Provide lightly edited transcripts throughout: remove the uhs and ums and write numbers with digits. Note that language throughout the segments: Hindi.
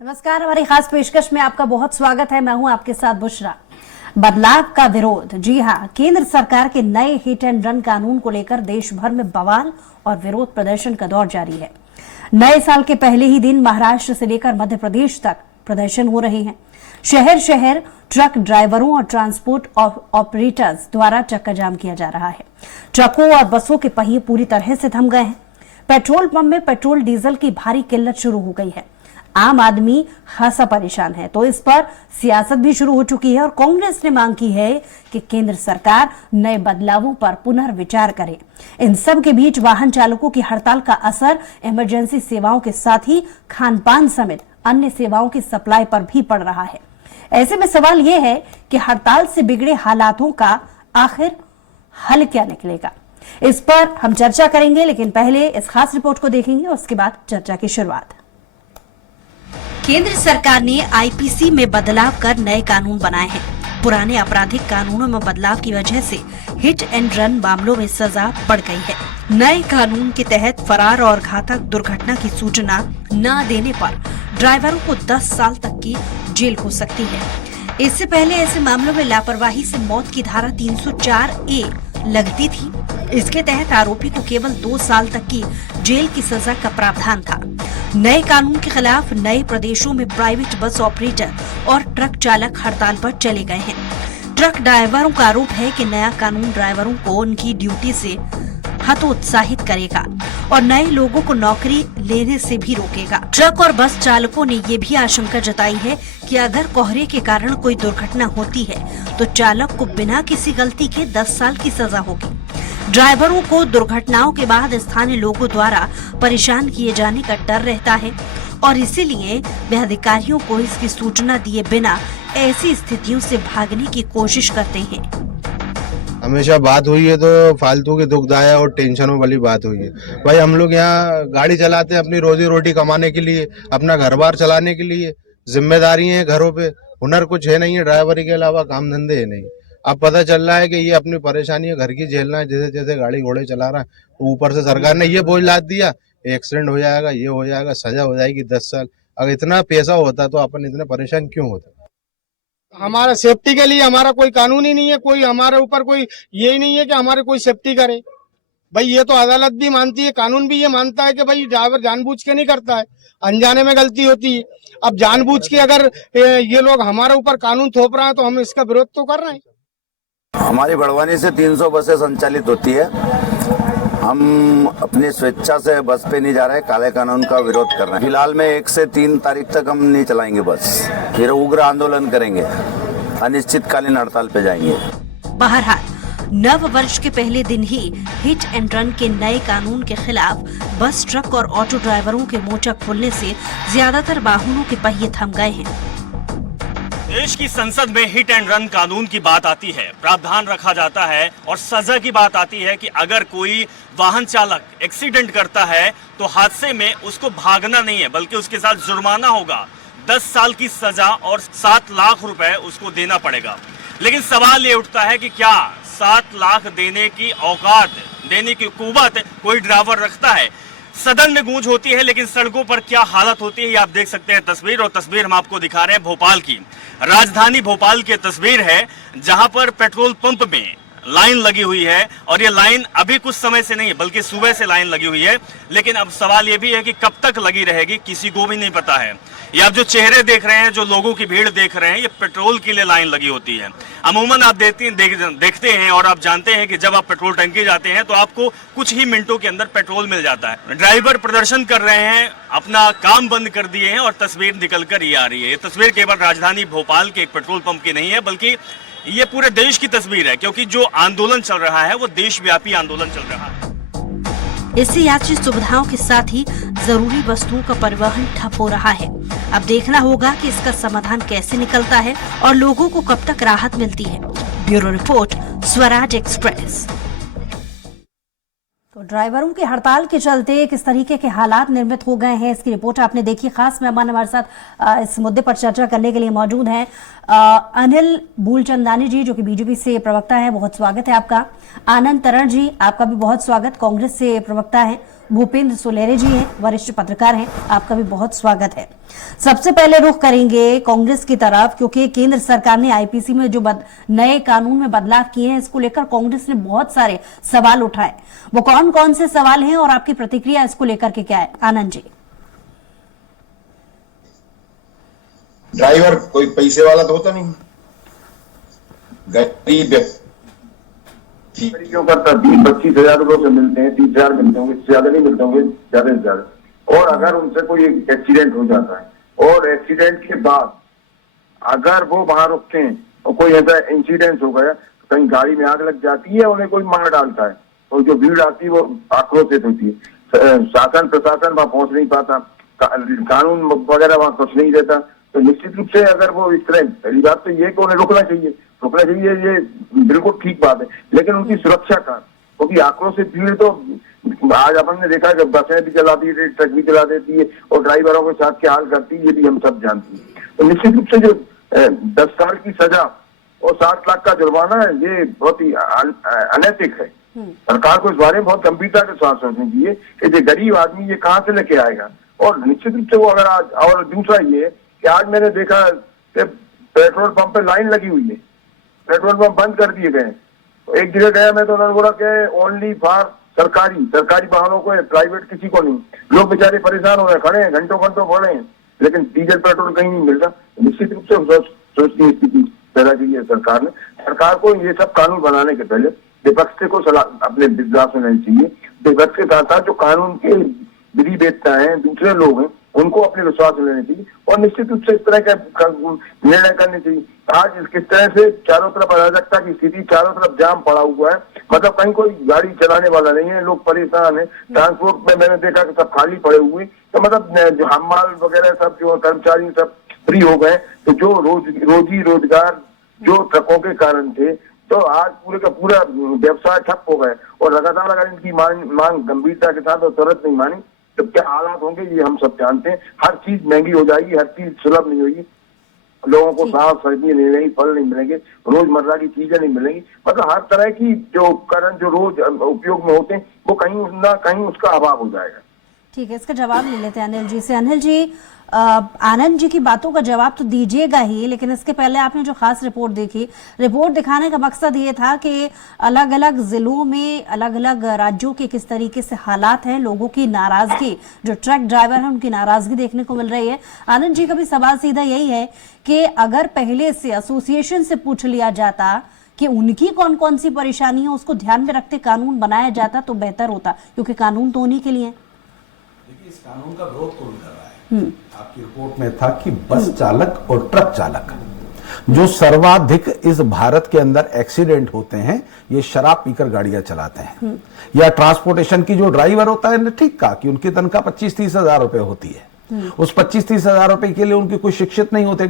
नमस्कार, हमारी खास पेशकश में आपका बहुत स्वागत है। मैं हूं आपके साथ बुशरा। बदलाव का विरोध, जी हां, केंद्र सरकार के नए हिट एंड रन कानून को लेकर देश भर में बवाल और विरोध प्रदर्शन का दौर जारी है। नए साल के पहले ही दिन महाराष्ट्र से लेकर मध्य प्रदेश तक प्रदर्शन हो रहे हैं। शहर शहर ट्रक ड्राइवरों और ट्रांसपोर्ट ऑपरेटर्स द्वारा चक्का जाम किया जा रहा है। ट्रकों और बसों के पहिए पूरी तरह से थम गए हैं। पेट्रोल पंप में पेट्रोल डीजल की भारी किल्लत शुरू हो गई है। आम आदमी खासा परेशान है, तो इस पर सियासत भी शुरू हो चुकी है और कांग्रेस ने मांग की है कि केंद्र सरकार नए बदलावों पर पुनर्विचार करे। इन सब के बीच वाहन चालकों की हड़ताल का असर इमरजेंसी सेवाओं के साथ ही खान पान समेत अन्य सेवाओं की सप्लाई पर भी पड़ रहा है। ऐसे में सवाल यह है कि हड़ताल से बिगड़े हालातों का आखिर हल क्या निकलेगा। इस पर हम चर्चा करेंगे, लेकिन पहले इस खास रिपोर्ट को देखेंगे और उसके बाद चर्चा की शुरुआत। केंद्र सरकार ने आईपीसी में बदलाव कर नए कानून बनाए हैं। पुराने आपराधिक कानूनों में बदलाव की वजह से हिट एंड रन मामलों में सजा बढ़ गई है। नए कानून के तहत फरार और घातक दुर्घटना की सूचना न देने पर ड्राइवरों को 10 साल तक की जेल हो सकती है। इससे पहले ऐसे मामलों में लापरवाही से मौत की धारा 304A लगती थी। इसके तहत आरोपी को केवल 2 साल तक की जेल की सजा का प्रावधान था। नए कानून के खिलाफ नए प्रदेशों में प्राइवेट बस ऑपरेटर और ट्रक चालक हड़ताल पर चले गए हैं। ट्रक ड्राइवरों का आरोप है कि नया कानून ड्राइवरों को उनकी ड्यूटी से हतोत्साहित करेगा और नए लोगों को नौकरी लेने से भी रोकेगा। ट्रक और बस चालकों ने ये भी आशंका जताई है कि अगर कोहरे के कारण कोई दुर्घटना होती है तो चालक को बिना किसी गलती के 10 साल की सजा होगी। ड्राइवरों को दुर्घटनाओं के बाद स्थानीय लोगों द्वारा परेशान किए जाने का डर रहता है और इसीलिए वे अधिकारियों को इसकी सूचना दिए बिना ऐसी स्थितियों से भागने की कोशिश करते हैं। हमेशा बात हुई है तो फालतू की दुखदायक और टेंशनों वाली बात हुई है। भाई हम लोग यहाँ गाड़ी चलाते हैं अपनी रोजी रोटी कमाने के लिए, अपना घर बार चलाने के लिए। जिम्मेदारी है घरों पे, हुनर कुछ है नहीं है, ड्राइवरी के अलावा काम धंधे है नहीं। अब पता चल रहा है कि ये अपनी परेशानी है घर की झेलना है, जैसे जैसे गाड़ी घोड़े चला रहा है। तो ऊपर से सरकार ने ये बोझ लाद दिया, एक्सीडेंट हो जाएगा, ये हो जाएगा, सजा हो जाएगी 10 साल। अगर इतना पैसा होता तो अपन इतने परेशान क्यों होता। हमारा सेफ्टी के लिए हमारा कोई कानून ही नहीं है, कोई हमारे ऊपर कोई यही नहीं है कि हमारे कोई सेफ्टी करे। भाई ये तो अदालत भी मानती है, कानून भी ये मानता है कि भाई ड्राइवर जानबूझ के नहीं करता है, अनजाने में गलती होती है। अब जानबूझ के अगर ये लोग हमारे ऊपर कानून थोप रहे हैं तो हम इसका विरोध तो कर रहे हैं। हमारी बड़वानी से 300 बसें संचालित होती है। हम अपनी स्वेच्छा से बस पे नहीं जा रहे हैं, काले कानून का विरोध कर रहे हैं। फिलहाल में 1 से 3 तारीख तक हम नहीं चलाएंगे बस, फिर उग्र आंदोलन करेंगे, अनिश्चितकालीन हड़ताल पे जाएंगे। बहरहाल नव वर्ष के पहले दिन ही हिट एंड रन के नए कानून के खिलाफ बस, ट्रक और ऑटो ड्राइवरों के मोर्चा खोलने से ज्यादातर वाहनों के पहिए थम गए हैं। देश की संसद में हिट एंड रन कानून की बात आती है, प्रावधान रखा जाता है और सजा की बात आती है कि अगर कोई वाहन चालक एक्सीडेंट करता है तो हादसे में उसको भागना नहीं है बल्कि उसके साथ जुर्माना होगा, 10 साल की सजा और 7 लाख रुपए उसको देना पड़ेगा। लेकिन सवाल ये उठता है कि क्या 7 लाख देने की औकात, देने की कुव्वत कोई ड्राइवर रखता है। सदन में गूंज होती है, लेकिन सड़कों पर क्या हालत होती है ये आप देख सकते हैं तस्वीर। और तस्वीर हम आपको दिखा रहे हैं भोपाल की, राजधानी भोपाल की तस्वीर है, जहां पर पेट्रोल पंप में लाइन लगी हुई है। और ये लाइन अभी कुछ समय से नहीं है बल्कि सुबह से लाइन लगी हुई है। लेकिन अब सवाल ये भी है कि कब तक लगी रहेगी किसी को भी नहीं पता है। ये आप जो चेहरे देख रहे हैं, जो लोगों की भीड़ देख रहे हैं, ये पेट्रोल के लिए लाइन लगी होती है। अमूमन आप देखते हैं और आप जानते हैं कि जब आप पेट्रोल टंकी जाते हैं तो आपको कुछ ही मिनटों के अंदर पेट्रोल मिल जाता है। ड्राइवर प्रदर्शन कर रहे हैं, अपना काम बंद कर दिए हैं और तस्वीर निकल कर ये आ रही है। ये तस्वीर केवल राजधानी भोपाल के एक पेट्रोल पंप की नहीं है बल्कि ये पूरे देश की तस्वीर है, क्योंकि जो आंदोलन चल रहा है वो देशव्यापी आंदोलन चल रहा है। इससे यात्री सुविधाओं के साथ ही जरूरी वस्तुओं का परिवहन ठप हो रहा है। अब देखना होगा कि इसका समाधान कैसे निकलता है और लोगों को कब तक राहत मिलती है। Bureau report, Swaraj express. तो ड्राइवरों की हड़ताल के चलते किस तरीके के हालात निर्मित हो गए हैं, इसकी रिपोर्ट आपने देखी। खास मेहमान हमारे साथ इस मुद्दे पर चर्चा करने के लिए मौजूद हैं अनिल मूलचंदानी जी, जो कि बीजेपी से प्रवक्ता है, बहुत स्वागत है आपका। आनंद तरण जी, आपका भी बहुत स्वागत, कांग्रेस से प्रवक्ता है। भूपेंद्र सुलेरे जी हैं, वरिष्ठ पत्रकार हैं, आपका भी बहुत स्वागत है। सबसे पहले रुख करेंगे कांग्रेस की तरफ, क्योंकि केंद्र सरकार ने आईपीसी में जो नए कानून में बदलाव किए हैं, इसको लेकर कांग्रेस ने बहुत सारे सवाल उठाए। वो कौन कौन से सवाल हैं और आपकी प्रतिक्रिया इसको लेकर के क्या है? आनंद जी। ड्राइवर कोई पैसे वाला तो होता नहीं, गरीब क्यों करता? 20-25 रुपए से मिलते हैं, 30,000 मिलते होंगे, इससे ज्यादा नहीं मिलते होंगे, ज्यादा से ज्यादा। और अगर उनसे कोई एक्सीडेंट हो जाता है और एक्सीडेंट के बाद अगर वो वहां रुकते हैं और कोई ऐसा इंसिडेंट हो गया, कहीं गाड़ी में आग लग जाती है, उन्हें कोई मार डालता है, और जो भीड़ आती है वो आक्रोशित होती है, शासन प्रशासन वहां पहुंच नहीं पाता, कानून वगैरह वहां कुछ नहीं रहता, तो निश्चित रूप से अगर वो इस तरह, पहली बात तो ये कि उन्हें रुकना चाहिए, ये बिल्कुल ठीक बात है, लेकिन उनकी सुरक्षा का, क्योंकि आक्रोशित भीड़ तो आज अपन ने देखा कि बसें भी चलाती है, ट्रक भी चला देती है और ड्राइवरों के साथ क्या हाल करती है, ये भी हम सब जानते हैं। तो निश्चित रूप से जो 10 साल की सजा और 60 लाख का जुर्माना है, ये बहुत ही अनैतिक है। सरकार को इस बारे में बहुत गंभीरता के साथ सोचना चाहिए कि ये गरीब आदमी ये कहाँ से लेके आएगा। और निश्चित रूप से वो अगर आज, और दूसरा ये कि आज मैंने देखा कि पेट्रोल पंप पे लाइन लगी हुई है, पेट्रोल पंप बंद कर दिए गए। तो एक जगह गया मैं तो उन्होंने बोला कि ओनली फॉर सरकारी वाहनों को है, प्राइवेट किसी को नहीं। लोग बेचारे परेशान हो रहे हैं, खड़े हैं, घंटों खड़े हैं, लेकिन डीजल पेट्रोल कहीं नहीं मिल रहा। निश्चित रूप से सोचती स्थिति पैदा की है सरकार ने। सरकार को ये सब कानून बनाने के पहले विपक्ष को सलाह अपने विश्वास में लेनी चाहिए। विपक्ष के साथ साथ जो कानून के विधि वेत्ता है, दूसरे लोग हैं, उनको अपने विश्वास में लेने चाहिए और निश्चित रूप से इस तरह का निर्णय करने चाहिए। आज किस तरह से चारों तरफ अराजकता की स्थिति, चारों तरफ जाम पड़ा हुआ है, मतलब कहीं कोई गाड़ी चलाने वाला नहीं है, लोग परेशान है। ट्रांसपोर्ट में मैंने देखा कि सब खाली पड़े हुए, तो मतलब जो हमाल वगैरह सब जो कर्मचारी सब फ्री हो गए, तो जो रोजी रोजगार जो ट्रकों के कारण थे, तो आज पूरे का पूरा व्यवसाय ठप हो गए। और लगातार अगर इनकी मांग गंभीरता के साथ और तुरंत नहीं मानी तो क्या हालात होंगे ये हम सब जानते हैं। हर चीज महंगी हो जाएगी, हर चीज सुलभ नहीं होगी, लोगों को साफ सब्जी नहीं मिलेगी, फल नहीं मिलेंगे, रोजमर्रा की चीजें नहीं मिलेंगी, मतलब हर तरह की जो उपकरण जो रोज उपयोग में होते हैं वो कहीं ना कहीं उसका अभाव हो जाएगा। ठीक है, इसका जवाब ले लेते हैं अनिल जी से। अनिल जी, आनंद जी की बातों का जवाब तो दीजिएगा ही, लेकिन इसके पहले आपने जो खास रिपोर्ट देखी, रिपोर्ट दिखाने का मकसद ये था कि अलग अलग जिलों में, अलग अलग राज्यों के किस तरीके से हालात हैं, लोगों की नाराजगी, जो ट्रक ड्राइवर हैं उनकी नाराजगी देखने को मिल रही है। आनंद जी का भी सवाल सीधा यही है कि अगर पहले से एसोसिएशन से पूछ लिया जाता कि उनकी कौन कौन सी परेशानी है, उसको ध्यान में रखते कानून बनाया जाता तो बेहतर होता, क्योंकि कानून तो उन्हीं के लिए है। इस कानून का विरोध कौन कर रहा है? आपकी रिपोर्ट में था कि बस चालक और ट्रक चालक जो सर्वाधिक इस भारत के अंदर एक्सीडेंट होते हैं, ये शराब पीकर गाड़ियां चलाते हैं। या ट्रांसपोर्टेशन की जो ड्राइवर होता है, ठीक कहा कि उनकी तनख्वाह 25-30 हजार रुपए होती है। उस 25-30 हजार रुपए के लिए उनके कोई शिक्षित नहीं होते।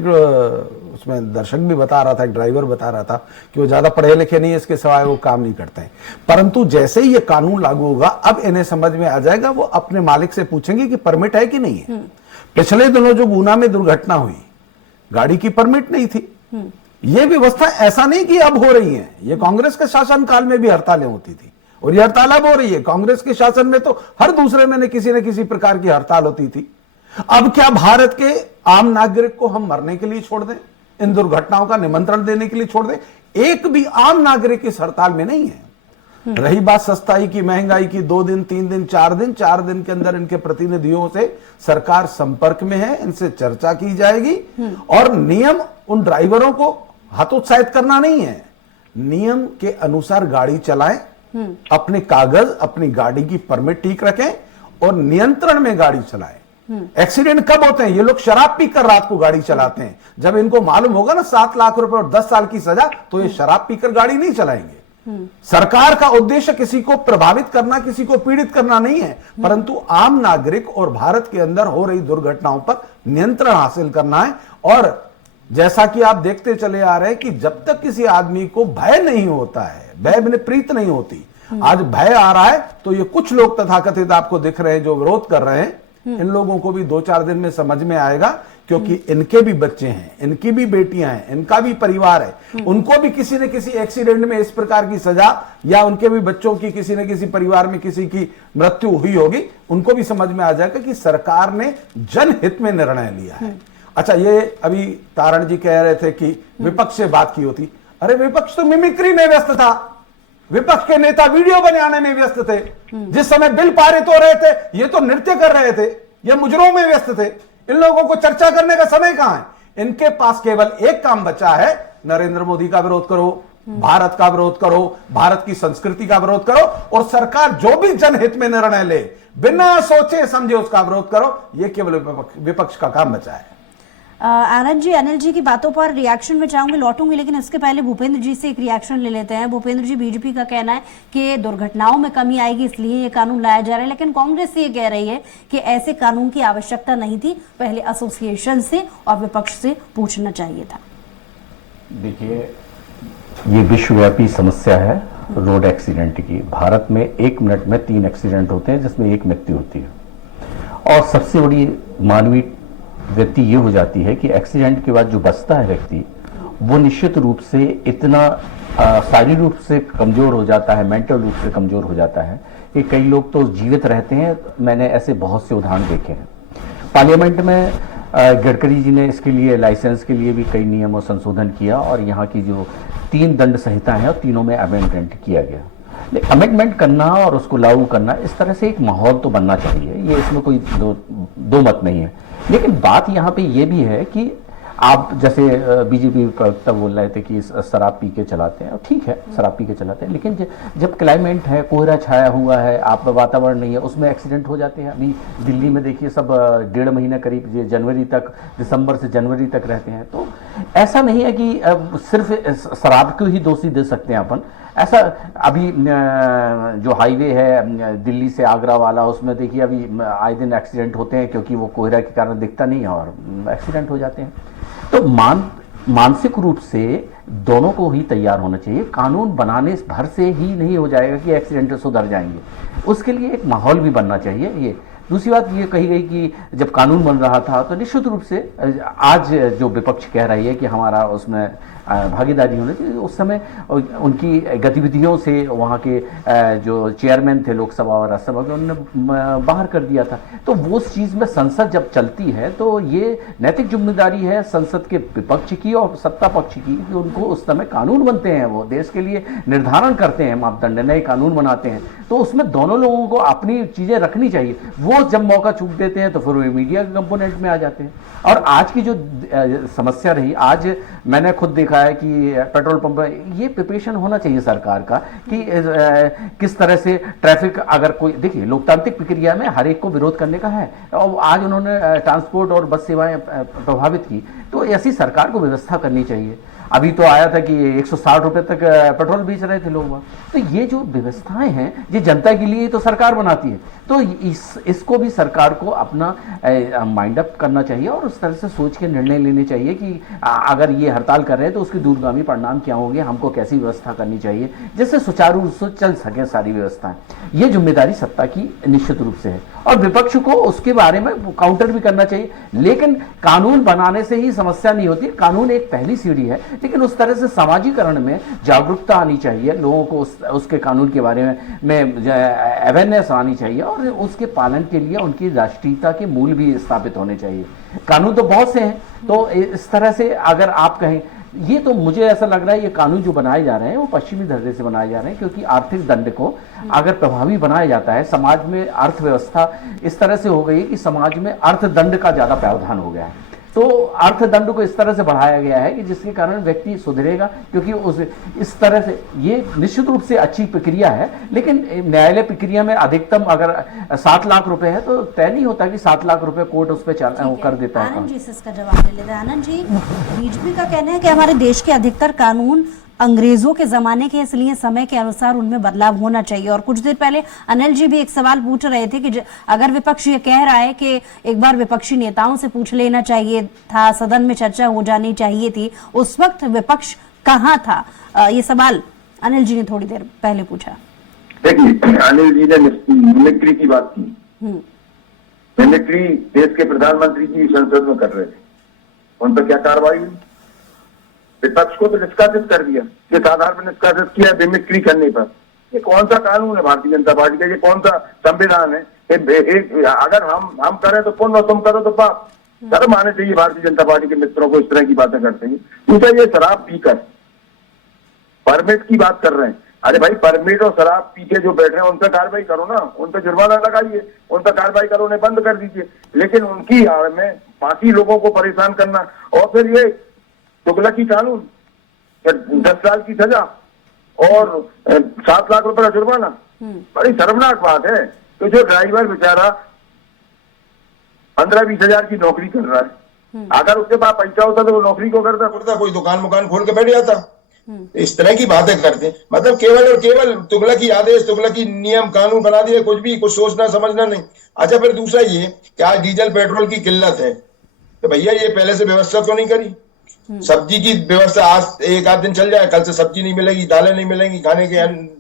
उसमें दर्शक भी बता रहा था, एक ड्राइवर बता रहा था कि वो ज्यादा पढ़े लिखे नहीं है, इसके सिवाय वो काम नहीं करते हैं। परंतु जैसे ही ये कानून लागू होगा, अब इन्हें समझ में आ जाएगा, वो अपने मालिक से पूछेंगे कि परमिट है कि नहीं है। पिछले दिनों जो गुना में दुर्घटना हुई, गाड़ी की परमिट नहीं थी। ये व्यवस्था ऐसा नहीं कि अब हो रही है, ये कांग्रेस के शासनकाल में भी हड़तालें होती थी और ये हड़ताल अब हो रही है। कांग्रेस के शासन में तो हर दूसरे महीने किसी न किसी प्रकार की हड़ताल होती थी। अब क्या भारत के आम नागरिक को हम मरने के लिए छोड़ दें, इन दुर्घटनाओं का निमंत्रण देने के लिए छोड़ दें? एक भी आम नागरिक इस हड़ताल में नहीं है। रही बात सस्ताई की, महंगाई की, 2 दिन 3 दिन 4 दिन के अंदर इनके प्रतिनिधियों से सरकार संपर्क में है, इनसे चर्चा की जाएगी और नियम उन ड्राइवरों को हतोत्साहित करना नहीं है, नियम के अनुसार गाड़ी चलाएं, अपने कागज, अपनी गाड़ी की परमिट ठीक रखें और नियंत्रण में गाड़ी चलाएं। एक्सीडेंट कब होते हैं? ये लोग शराब पीकर रात को गाड़ी चलाते हैं। जब इनको मालूम होगा ना 7 लाख रुपए और 10 साल की सजा, तो ये शराब पीकर गाड़ी नहीं चलाएंगे। सरकार का उद्देश्य किसी को प्रभावित करना, किसी को पीड़ित करना नहीं है, परंतु आम नागरिक और भारत के अंदर हो रही दुर्घटनाओं पर नियंत्रण हासिल करना है। और जैसा कि आप देखते चले आ रहे हैं कि जब तक किसी आदमी को भय नहीं होता है, भय में प्रीत नहीं होती, आज भय आ रहा है तो ये कुछ लोग तथाकथित आपको दिख रहे हैं जो विरोध कर रहे हैं, इन लोगों को भी 2-4 दिन में समझ में आएगा, क्योंकि इनके भी बच्चे हैं, इनकी भी बेटियां हैं, इनका भी परिवार है, उनको भी किसी न किसी एक्सीडेंट में इस प्रकार की सजा, या उनके भी बच्चों की किसी न किसी परिवार में किसी की मृत्यु हुई होगी, उनको भी समझ में आ जाएगा कि सरकार ने जनहित में निर्णय लिया है। अच्छा, ये अभी तारण जी कह रहे थे कि विपक्ष से बात की होती। अरे विपक्ष तो मिमिक्री में व्यस्त था, विपक्ष के नेता वीडियो बनाने में व्यस्त थे, जिस समय बिल पारित हो रहे थे ये तो नृत्य कर रहे थे, ये मुजरों में व्यस्त थे। इन लोगों को चर्चा करने का समय कहां है? इनके पास केवल एक काम बचा है, नरेंद्र मोदी का विरोध करो, भारत का विरोध करो, भारत की संस्कृति का विरोध करो, और सरकार जो भी जनहित में निर्णय ले बिना सोचे समझे उसका विरोध करो। यह केवल विपक्ष का काम बचा है। आनंद जी, अनिल जी की बातों पर रिएक्शन में चाहूंगी, लौटूंगी, लेकिन इसके पहले भूपेंद्र जी से एक रिएक्शन ले लेते हैं। भूपेंद्र जी, बीजेपी का कहना है कि दुर्घटनाओं में कमी आएगी इसलिए ये कानून लाया जा रहा है, लेकिन कांग्रेस ये कह रही है कि ऐसे कानून की आवश्यकता नहीं थी, पहले एसोसिएशन से और विपक्ष से पूछना चाहिए था। देखिए, ये विश्वव्यापी समस्या है रोड एक्सीडेंट की। भारत में 1 मिनट में 3 एक्सीडेंट होते हैं जिसमें 1 मृत्यु होती है, और सबसे बड़ी मानवीय व्यक्ति ये हो जाती है कि एक्सीडेंट के बाद जो बचता है व्यक्ति, वो निश्चित रूप से इतना शारीरिक रूप से कमजोर हो जाता है, मेंटल रूप से कमजोर हो जाता है कि कई लोग तो जीवित रहते हैं। मैंने ऐसे बहुत से उदाहरण देखे हैं। पार्लियामेंट में गडकरी जी ने इसके लिए, लाइसेंस के लिए भी कई नियमों संशोधन किया, और यहाँ की जो 3 दंड संहिता है तीनों में अमेंडमेंट किया गया। अमेंडमेंट करना और उसको लागू करना, इस तरह से एक माहौल तो बनना चाहिए, ये इसमें कोई दो मत नहीं है। लेकिन बात यहाँ पे ये भी है कि आप जैसे बीजेपी प्रवक्ता बोल रहे थे कि शराब पी के चलाते हैं, ठीक है शराब पी के चलाते हैं, लेकिन जब क्लाइमेट है, कोहरा छाया हुआ है, आप वातावरण नहीं है, उसमें एक्सीडेंट हो जाते हैं। अभी दिल्ली में देखिए सब 1.5 महीना करीब जनवरी तक, दिसंबर से जनवरी तक रहते हैं। तो ऐसा नहीं है कि सिर्फ शराब को ही दोषी दे सकते हैं अपन। ऐसा अभी जो हाईवे है दिल्ली से आगरा वाला, उसमें देखिए अभी आए दिन एक्सीडेंट होते हैं, क्योंकि वो कोहरा के कारण दिखता नहीं है और एक्सीडेंट हो जाते हैं। तो मानसिक रूप से दोनों को ही तैयार होना चाहिए। कानून बनाने भर से ही नहीं हो जाएगा कि एक्सीडेंट सुधर जाएंगे, उसके लिए एक माहौल भी बनना चाहिए। ये दूसरी बात ये कही गई कि जब कानून बन रहा था तो निश्चित रूप से आज जो विपक्ष कह रही है कि हमारा उसमें भागीदारी होनी चाहिए, उस समय उनकी गतिविधियों से वहाँ के जो चेयरमैन थे लोकसभा और राज्यसभा के, उन्होंने बाहर कर दिया था। तो वो उस चीज़ में संसद जब चलती है तो ये नैतिक जिम्मेदारी है संसद के विपक्ष की और सत्ता पक्ष की कि उनको उस समय कानून बनते हैं, वो देश के लिए निर्धारण करते हैं मापदंड, नए कानून बनाते हैं, तो उसमें दोनों लोगों को अपनी चीज़ें रखनी चाहिए। वो जब मौका चूक देते हैं तो फिर वो मीडिया के कंपोनेंट में आ जाते हैं। और आज की जो समस्या रही, आज मैंने खुद देखा है कि पेट्रोल पंप, ये प्रिपरेशन होना चाहिए सरकार का कि किस तरह से ट्रैफिक, अगर कोई देखिए लोकतांत्रिक प्रक्रिया में हर एक को विरोध करने का है, और आज उन्होंने ट्रांसपोर्ट और बस सेवाएं प्रभावित की, तो ऐसी सरकार को व्यवस्था करनी चाहिए। अभी तो आया था कि 160 रुपए तक पेट्रोल बेच रहे थे लोग। तो ये जो व्यवस्थाएं हैं ये जनता के लिए तो सरकार बनाती है, तो इसको भी सरकार को अपना माइंड अप करना चाहिए और उस तरह से सोच के निर्णय लेने चाहिए कि अगर ये हड़ताल कर रहे हैं तो उसके दूरगामी परिणाम क्या होंगे, हमको कैसी व्यवस्था करनी चाहिए जिससे सुचारू रूप से चल सके सारी व्यवस्थाएं। ये जिम्मेदारी सत्ता की निश्चित रूप से है और विपक्ष को उसके बारे में काउंटर भी करना चाहिए। लेकिन कानून बनाने से ही समस्या नहीं होती, कानून एक पहली सीढ़ी है, लेकिन उस तरह से सामाजिकरण में जागरूकता आनी चाहिए, लोगों को उसके कानून के बारे में अवेयरनेस आनी चाहिए और उसके पालन के लिए उनकी राष्ट्रीयता के मूल भी स्थापित होने चाहिए। कानून तो बहुत से हैं, तो इस तरह से अगर आप कहें, ये तो मुझे ऐसा लग रहा है ये कानून जो बनाए जा रहे हैं वो पश्चिमी धरते से बनाए जा रहे हैं, क्योंकि आर्थिक दंड को अगर प्रभावी बनाया जाता है, समाज में अर्थव्यवस्था इस तरह से हो गई कि समाज में अर्थदंड का ज्यादा प्रावधान हो गया है, तो अर्थदंड को इस तरह से बढ़ाया गया है कि जिसके कारण व्यक्ति सुधरेगा, क्योंकि इस तरह से ये निश्चित रूप से अच्छी प्रक्रिया है। लेकिन न्यायालय प्रक्रिया में अधिकतम अगर 7 लाख रुपए है तो तय नहीं होता कि 7 लाख रुपए कोर्ट उस पर कर देता है। आनंद जी से इसका जवाब ले लेते हैं। आनंद जी, बीजेपी का कहना है कि हमारे देश के अधिकतर कानून अंग्रेजों के जमाने के, इसलिए समय के अनुसार उनमें बदलाव होना चाहिए। और कुछ देर पहले अनिल जी भी एक सवाल पूछ रहे थे कि अगर विपक्ष ये कह रहा है कि एक बार विपक्षी नेताओं से पूछ लेना चाहिए था, सदन में चर्चा हो जानी चाहिए थी, उस वक्त विपक्ष कहाँ था? ये सवाल अनिल जी ने थोड़ी देर पहले पूछा। देखिए, अनिल जी ने मिमिक्री की बात की। मिमिक्री देश के प्रधानमंत्री जी संसद में कर रहे थे, उन पर क्या कार्रवाई हुई? विपक्ष को तो निष्कासित कर दिया, किस आधार पर निष्कासित किया? मिमिक्री करने पर। ये कौन सा कानून है भारतीय जनता पार्टी का? ये कौन सा संविधान है? अगर हम करें तो पुण्य और तुम करो तो पाप। शर्म आने चाहिए भारतीय जनता पार्टी के मित्रों को इस तरह की बातें करते हैं। दूसरा, ये शराब पीकर परमिट की बात कर रहे हैं। अरे भाई, परमिट और शराब पी के जो बैठे हैं उन पर कार्रवाई करो ना, उन पर जुर्माना लगाइए, उन पर कार्रवाई करो, उन्हें बंद कर दीजिए। लेकिन उनकी आड़ में बाकी लोगों को परेशान करना, और फिर ये तुगलकी कानून, 10 साल की सजा और 7 लाख रुपए का जुर्माना, बड़ी शर्मनाक बात है। तो जो ड्राइवर बेचारा 15-20 हजार की नौकरी कर रहा है, अगर उसके पास पैसा होता तो वो नौकरी को करता, कोई दुकान खोल के बैठ जाता। इस तरह की बातें करते, मतलब केवल और केवल तुगलकी आदेश, तुगलकी नियम कानून बना दिए, कुछ भी, कुछ सोचना समझना नहीं। अच्छा, फिर दूसरा ये कि आज डीजल पेट्रोल की किल्लत है, तो भैया ये पहले से व्यवस्था तो नहीं करी? सब्जी की व्यवस्था आज एक आध दिन चल जाए, कल से सब्जी नहीं मिलेगी, दालें नहीं मिलेंगी, खाने की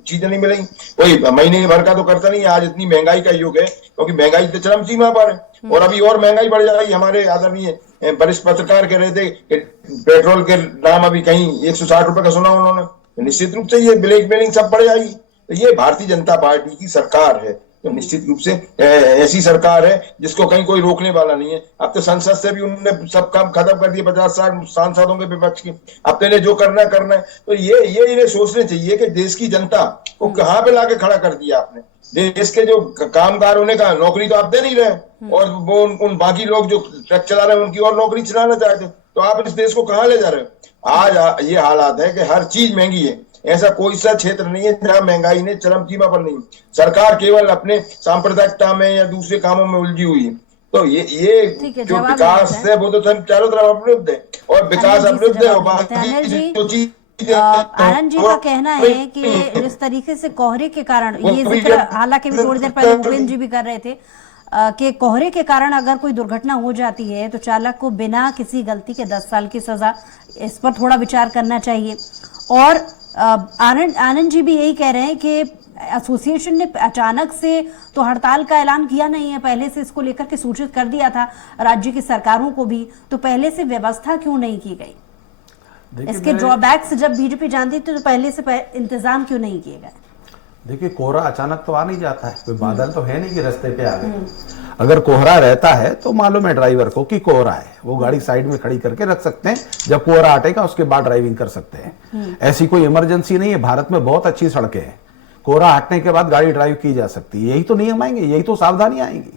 चीजें नहीं मिलेंगी, कोई महीने भर का तो करता नहीं है। आज इतनी महंगाई का युग है, क्योंकि महंगाई तो चरम सीमा पर है, और अभी और महंगाई बढ़ जाएगी। हमारे आदरणीय वरिष्ठ पत्रकार कह रहे थे कि पेट्रोल के दाम अभी कहीं 160 रुपए का सुना उन्होंने, तो निश्चित रूप से ये ब्लैकमेलिंग सब बढ़ जाएगी। तो ये भारतीय जनता पार्टी की सरकार है, तो निश्चित रूप से ऐसी सरकार है जिसको कहीं कोई रोकने वाला नहीं है। अब तो संसद से भी उन्होंने सब काम खत्म कर दिए, 50 सांसदों के विपक्ष की, अपने लिए जो करना है। तो ये इन्हें सोचने चाहिए कि देश की जनता को कहाँ पे लाके खड़ा कर दिया आपने। देश के जो कामगार होने का नौकरी तो आप दे नहीं रहे, और वो उन बाकी लोग जो ट्रक चला रहे हैं उनकी और नौकरी चलाना चाहते, तो आप इस देश को कहाँ ले जा रहे हो? आज ये हालात है कि हर चीज महंगी है। ऐसा कोई सा क्षेत्र नहीं है जहां महंगाई ने चरम सीमा पर नहीं। सरकार केवल अपने सांप्रदायिकता में या दूसरे कामों में उलझी हुई है। तो ये जो विकास है वो तो चारों तरफ अवरुद्ध है, और विकास अवरुद्ध है, और बाकी जो चीज आनंद जी का कहना है कि जिस तरीके से कोहरे के कारण, ये जिक्र हालांकि भी थोड़ी देर पहले भूपेंद्र जी भी कर रहे थे कि कोहरे के कारण अगर कोई दुर्घटना हो जाती है तो चालक को बिना किसी गलती के 10 साल की सजा, इस पर थोड़ा विचार करना चाहिए। और आनंद जी भी यही कह रहे हैं कि एसोसिएशन ने अचानक से तो हड़ताल का ऐलान किया नहीं है, पहले से इसको लेकर के सूचित कर दिया था राज्य की सरकारों को भी, तो पहले से व्यवस्था क्यों नहीं की गई? इसके ड्रॉबैक्स जब बीजेपी जानती थी तो पहले से इंतजाम क्यों नहीं किए गए? देखिए, कोहरा अचानक तो आ नहीं जाता है, कोई बादल तो है नहीं कि रास्ते पे आ गए। अगर कोहरा रहता है तो मालूम है ड्राइवर को कि कोहरा है, वो गाड़ी साइड में खड़ी करके रख सकते हैं, जब कोहरा हटेगा उसके बाद ड्राइविंग कर सकते हैं। ऐसी कोई इमरजेंसी नहीं है, भारत में बहुत अच्छी सड़कें हैं, कोहरा हटने के बाद गाड़ी ड्राइव की जा सकती है। यही तो नियम आएंगे, यही तो सावधानी आएंगी।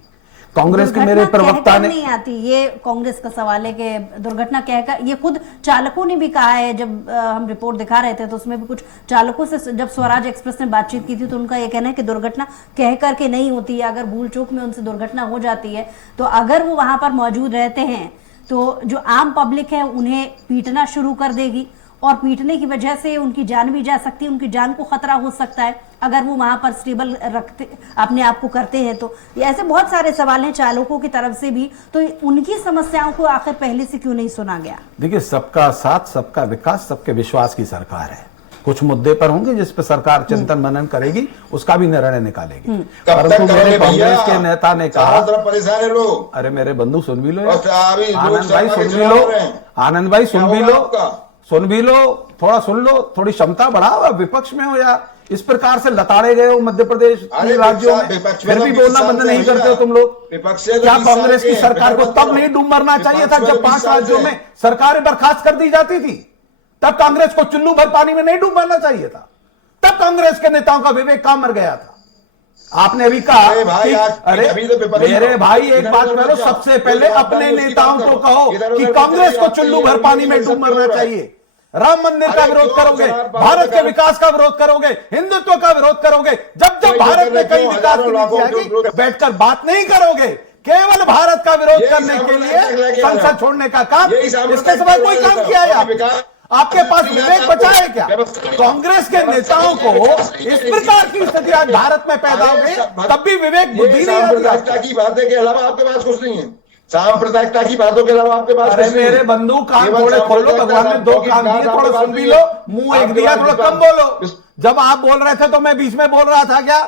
कांग्रेस के मेरे प्रवक्ता ने, नहीं आती, ये कांग्रेस का सवाल है कि दुर्घटना कहकर, ये खुद चालकों ने भी कहा है। जब हम रिपोर्ट दिखा रहे थे तो उसमें भी कुछ चालकों से, जब स्वराज एक्सप्रेस ने बातचीत की थी तो उनका ये कहना है कि दुर्घटना कह करके नहीं होती है, अगर भूल चूक में उनसे दुर्घटना हो जाती है तो अगर वो वहां पर मौजूद रहते हैं तो जो आम पब्लिक है उन्हें पीटना शुरू कर देगी, और पीटने की वजह से उनकी जान भी जा सकती है, उनकी जान को खतरा हो सकता है अगर वो वहां पर स्टेबल रखते अपने आप को करते हैं। तो ऐसे बहुत सारे सवाल हैं चालकों की तरफ से भी, तो उनकी समस्याओं को आखिर पहले से क्यों नहीं सुना गया? देखिए, सबका साथ, सबका विकास, सबके विश्वास की सरकार है। कुछ मुद्दे पर होंगे जिस पर सरकार चिंतन मनन करेगी, उसका भी निर्णय निकालेगी। परंतु मेरे कांग्रेस के नेता ने कहा, परेशान है लोग। अरे मेरे बंधु सुन भी लो, आनंद भाई सुन भी लो, आनंद भाई सुन भी लो, थोड़ा सुन लो, थोड़ी क्षमता बढ़ाओ। विपक्ष में हो या इस प्रकार से लताड़े गए हो मध्य प्रदेश राज्यों में, फिर भी बोलना बंद नहीं करते हो तुम लोग। क्या कांग्रेस की सरकार को तब नहीं डूब मरना चाहिए था जब 5 राज्यों में सरकारें बर्खास्त कर दी जाती थी? तब कांग्रेस को चुल्लू भर पानी में नहीं डूब मरना चाहिए था, तब कांग्रेस के नेताओं का विवेक कहां मर गया था? आपने अभी कहा, अरे मेरे भाई एक बात करो, सबसे पहले अपने नेताओं को कहो कि कांग्रेस को चुल्लू भर पानी में डूब मरना चाहिए। राम मंदिर का विरोध करोगे, भारत के विकास का विरोध करोगे, हिंदुत्व का विरोध करोगे, जब भारत में कई विकास की नीति आएगी बैठकर बात नहीं करोगे। केवल भारत का विरोध करने के लिए संसद छोड़ने का काम, इसके सिवाय कोई काम किया है आपके पास? विवेक बचा है क्या? कांग्रेस के नेताओं को इस प्रकार की स्थिति आज भारत में पैदा हो गई, तब भी विवेक बुद्धि नहीं आती। की बात है के अलावा आपके पास कुछ नहीं है। सांप्रदायिकता की बातों के अलावा आपके पास अरे कुछ नहीं है। मेरे बंधु कान केवल थोड़े खोलो, सांप्रदायिकता, भगवान ने 2 कान दिए, आपके थोड़ा पास सुन भी नहीं लो, है। मुंह एक आपके दिया, पास थोड़ा कम विकास- बोलो। जब आप बोल रहे थे तो मैं बीच में बोल रहा था क्या?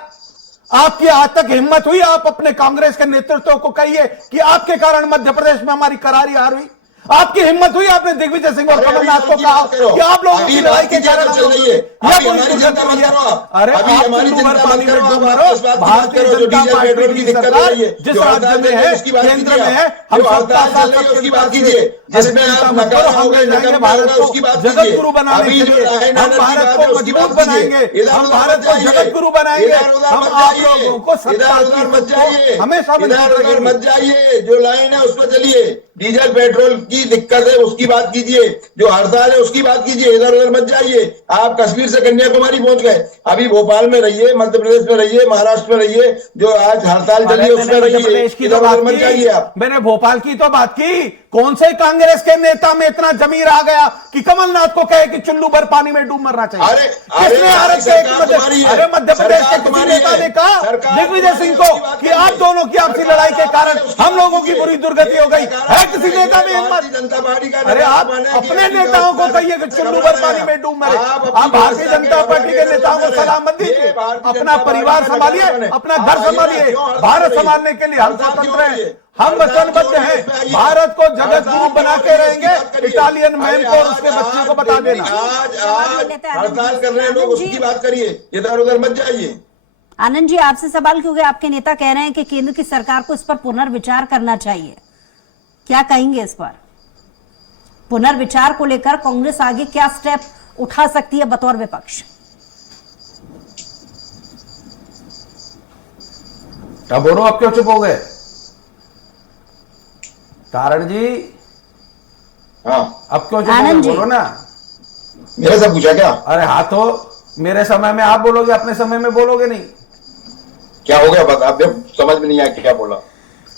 आपकी आज तक हिम्मत हुई आप अपने कांग्रेस के नेतृत्व को कहिए कि आपके कारण मध्य प्रदेश में हमारी करारी हार हुई? आपकी हिम्मत हुई आपने दिग्विजय सिंह और अरे अभी कमलनाथ को बात कहा करो। कि आप लोगों अभी की लड़ाई बात के की कारण बात हम चल लोग रही है। या अभी कोई हमारी दुर्गति जनता हुई मत है? करो आप। अरे अभी आप हमारी चुल्लू भर जनता पानी मत में करो, डूब आप मरो। इस बात की बात भारतीय करो, जो जनता डीजल पार्टी पेट्रोल की की दिक्कत हो सरकार रही है, जिस जो राज्य हड़ताल में चल रही है, उसकी बात केंद्र कीजिए में है, आप। हम जो हड़ताल चल रही है उसकी बात कीजिए, जिसमें आप नकारा होगे, जाएंगे, नकम भारत होगा को उसकी बात जगत कीजिए। गुरु बनाने अभी के जो लिए लाइन हम आनंद की भारत बात को है उसकी मजबूत बात कीजिए। बनाएंगे, इधर हम उधर भारत मत को जाइए। जगत गुरु बनाएंगे, इधर उधर हम मत आप जाइए। लोगों को सत्ता इधर की उधर मत सुख जाइए। को हमेशा इधर वंचित उधर रखेंगे। मत जाइए, जो लाइन है उस पर चलिए। डीजल पेट्रोल की दिक्कत है उसकी बात कीजिए, जो हड़ताल है उसकी बात कीजिए। इधर उधर मत जाइए। आप कश्मीर से कन्याकुमारी पहुंच गए, अभी भोपाल में रहिए, मध्य प्रदेश में रहिए, महाराष्ट्र में रहिए, जो आज हड़ताल चली है उसमें मैंने मध्य रहिए। प्रदेश की इधर तो बात उधर मत जाइए की, आप। मैंने भोपाल की तो बात की। कौन से कांग्रेस के नेता में इतना जमीर आ गया कि कमलनाथ को कहे कि चुल्लू भर पानी में डूब मरना चाहिए? अरे किसने आरोप किया कि अरे मध्य प्रदेश के किसी नेता ने कहा दिग्विजय सिंह को कि आप दोनों की आपसी लड़ाई के कारण हम लोगों की बुरी दुर्गति हो गई है? किसी नेता ने हिम्मत? जनता पार्टी का अरे आप अपने नेताओं को कहिए कि चुल्लू भर पानी में डूब मरे। आप भारतीय जनता पार्टी के नेताओं को सलाह मत दीजिए। अपना परिवार संभालिए, अपना घर संभालिए। भारत संभालने के लिए हम स्वतंत्र हैं, हम वचनबद्ध हैं। भारत को जगत गुरु बना के रहेंगे। इटालियन मैन को और उसके बच्चे को बता देना। आज हड़ताल कर रहे हैं लोग, उसकी बात करिए, इधर उधर मत जाइए। आनंद जी, आपसे सवाल क्योंकि आपके नेता कह रहे हैं कि केंद्र की सरकार को इस पर पुनर्विचार करना चाहिए, क्या कहेंगे इस पर? पुनर्विचार को लेकर कांग्रेस आगे क्या स्टेप उठा सकती है बतौर विपक्ष? क्या बोलो, आप क्यों चुप हो गए? कारण जी हाँ, अब क्यों चुप हो आनंद गए? जी। बोलो ना। मेरे से पूछा क्या? अरे हाँ, तो मेरे समय में आप बोलोगे, अपने समय में बोलोगे नहीं? क्या हो गया बता, अब समझ में नहीं आया क्या बोला।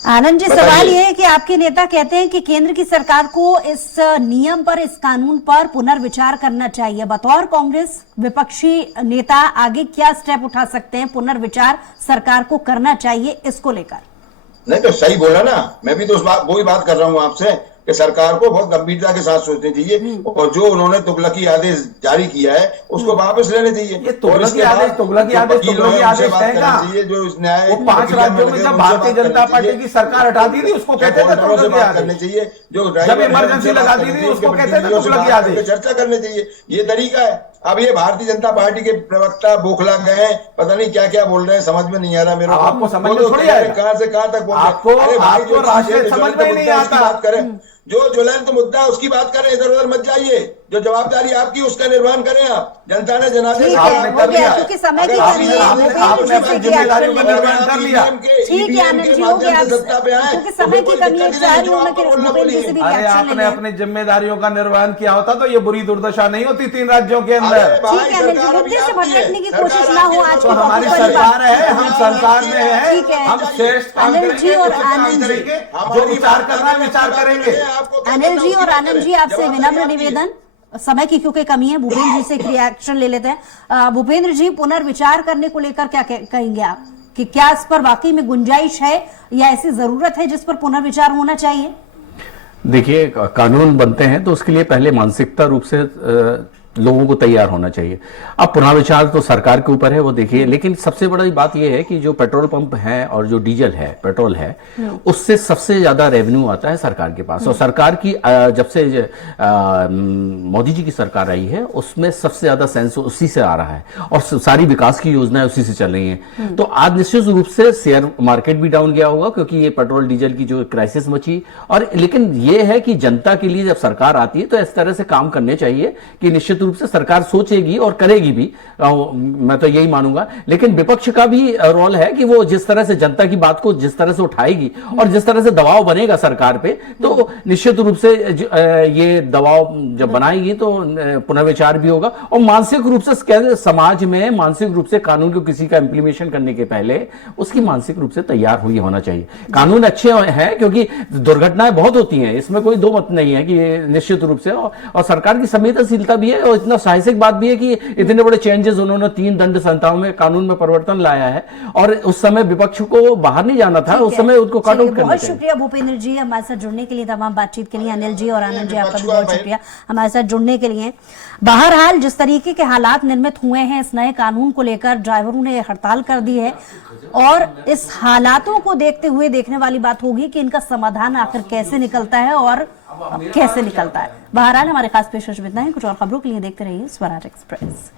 आनंद जी, बताइए। सवाल ये है कि आपके नेता कहते हैं कि केंद्र की सरकार को इस नियम पर, इस कानून पर पुनर्विचार करना चाहिए। बतौर कांग्रेस विपक्षी नेता आगे क्या स्टेप उठा सकते हैं? पुनर्विचार सरकार को करना चाहिए इसको लेकर। नहीं तो सही बोला ना, मैं भी तो वही बात कर रहा हूँ आपसे कि सरकार को बहुत गंभीरता के साथ सोचनी चाहिए और जो उन्होंने तुगलकी आदेश जारी किया है उसको वापस लेने चाहिए। ये तुगलकी आदेश है क्या? जो इस न्याय वो 5 राज्यों में जब भारतीय जनता पार्टी की सरकार हटा दी थी उसको कहते थे तुगलकी आदेश। करनी चाहिए। जो जब इमरजेंसी लगा दी थी उसको कहते थे तुगलकी आदेश। चर्चा करनी चाहिए, ये तरीका है। अब ये भारतीय जनता पार्टी के प्रवक्ता बौखला गए हैं, पता नहीं क्या क्या बोल रहे हैं, समझ में नहीं आ रहा मेरे को। आपको समझ में वो तो थोड़ी आएगा। कहां से कहां तक बोल रहे हैं। आपको अरे भाई, जो राष्ट्रीय चीज़ है, समझ जो में ही मुद्दा नहीं है, उसकी आता। बात करें। जो ज्वलंत मुद्दा है उसकी बात करें, इधर उधर मत जाइए। जो जवाबदारी आपकी उसका निर्वहन करें आप। जनता ने जनादेश ठीक है, आपने हो कर गया, लिया। क्योंकि समय की अगर कमी है। आपने भूपेंद्र जी से जिम्मेदारियों का रिएक्शन निर्वहन कर लिया। ठीक है आनंद जी, हो गया। क्योंकि समय की कमी है, चाह रही हूं मैं कि भूपेंद्र जी से भी अरे रिएक्शन आपने ले लें। अपनी जिम्मेदारियों का निर्वहन किया होता तो ये बुरी दुर्दशा नहीं होती 3 राज्यों के अंदर। ठीक है आनंद जी, मुद्दे से भटकने की कोशिश ना हो। आज तो की हमारी टॉपिक पर सरकार है, हम सरकार में है, ठीक है। हम श्रेष्ठ काम अनिल जी करेंगे, और उचित काम आनंद जी। करेंगे, जो विचार करना है विचार करेंगे। अनिल जी और आनंद जी, आपसे विनम्र निवेदन, समय की क्योंकि कमी है, भूपेंद्र जी से एक रिएक्शन ले लेते हैं। भूपेंद्र जी, पुनर्विचार करने को लेकर क्या कहेंगे आप, कि क्या इस पर वाकई में गुंजाइश है या ऐसी जरूरत है जिस पर पुनर्विचार होना चाहिए? देखिए, कानून बनते हैं तो उसके लिए पहले मानसिकता रूप से लोगों को तैयार होना चाहिए। अब पुनर्विचार तो सरकार के ऊपर है, वो देखिए। लेकिन सबसे बड़ी बात यह है कि जो पेट्रोल पंप है और जो डीजल है, पेट्रोल है, उससे सबसे ज्यादा रेवेन्यू आता है सरकार के पास। और सरकार की जब से मोदी जी की सरकार आई है उसमें सबसे ज्यादा सेंस उसी से आ रहा है और सारी विकास की योजनाएं उसी से चल रही हैं। तो आज निश्चित रूप से शेयर मार्केट भी डाउन गया होगा क्योंकि ये पेट्रोल डीजल की जो क्राइसिस मची। और लेकिन ये है कि जनता के लिए जब सरकार आती है तो इस तरह से काम करने चाहिए कि निश्चित रूप से सरकार सोचेगी और करेगी भी, मैं तो यही मानूंगा। लेकिन विपक्ष का भी रोल है कि वो जिस तरह से जनता की बात को जिस तरह से उठाएगी और जिस तरह से दबाव बनेगा सरकार पे, तो निश्चित रूप से ये दबाव जब बनाएगी तो पुनर्विचार भी होगा। और मानसिक रूप से समाज में मानसिक रूप से कानून को किसी का इंप्लीमेशन करने के पहले उसकी मानसिक रूप से तैयार हुई होना चाहिए। कानून अच्छे हैं क्योंकि दुर्घटनाएं बहुत होती हैं, इसमें कोई दो मत नहीं है कि निश्चित रूप से, और सरकार की संवेदनशीलता भी है और इतना साहसिक बात भी है कि इतने बड़े चेंजेस उन्होंने 3 दंड संहिताओं में कानून में परिवर्तन लाया है, और उस समय विपक्ष को बाहर नहीं जाना था, उस समय उसको कट आउट करना बहुत चाहिए। शुक्रिया भूपेंद्र जी हमारे साथ जुड़ने के लिए, तमाम बातचीत के लिए। अनिल जी और आनंद जी आपका भी बहुत शुक्रिया हमारे साथ जुड़ने के लिए। बहरहाल जिस तरीके के हालात निर्मित हुए हैं इस नए कानून को लेकर, ड्राइवरों ने हड़ताल कर दी है, और इस हालातों को देखते हुए देखने वाली बात होगी कि इनका समाधान आखिर कैसे निकलता है और कैसे निकलता है। बहरहाल हमारे खास पेशकश में इतना है। कुछ और खबरों के लिए देखते रहिए स्वराज एक्सप्रेस।